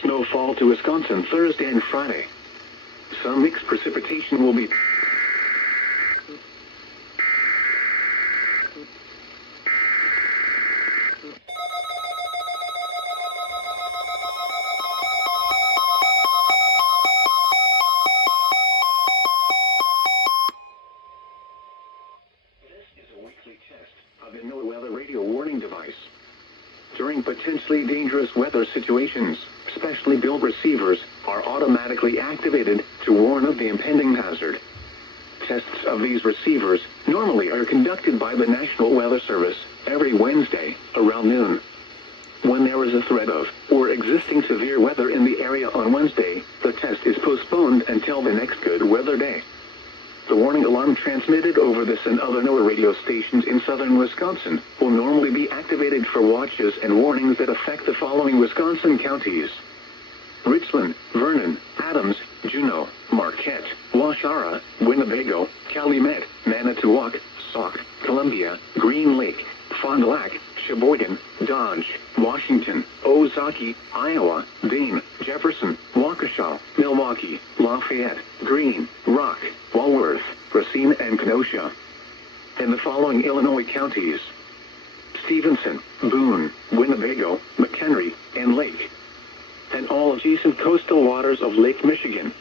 snowfall to Wisconsin Thursday and Friday. Some mixed precipitation will be of the NOAA radio warning device. During potentially dangerous weather situations, specially built receivers are automatically activated to warn of the impending hazard. Tests of these receivers normally are conducted by the National Weather Service every Wednesday around noon. When there is a threat of or existing severe weather in the area on Wednesday, the test is postponed until the next good weather day. The warning alarm transmitted over this and other NOAA radio stations in southern Wisconsin will normally be activated for watches and warnings that affect the following Wisconsin counties: Richland, Vernon, Adams, Juneau, Marquette, Waushara, Winnebago, Calumet, Manitowoc, Sauk, Columbia, Green Lake, Fond du Lac, Sheboygan, Dodge, Washington, Ozaukee, Iowa, Dane, Jefferson, Waukesha, Milwaukee, Lafayette, Greene, Rock, Walworth, Racine, and Kenosha. In the following Illinois counties: Stevenson, Boone, Winnebago, McHenry, and Lake, and all adjacent coastal waters of Lake Michigan.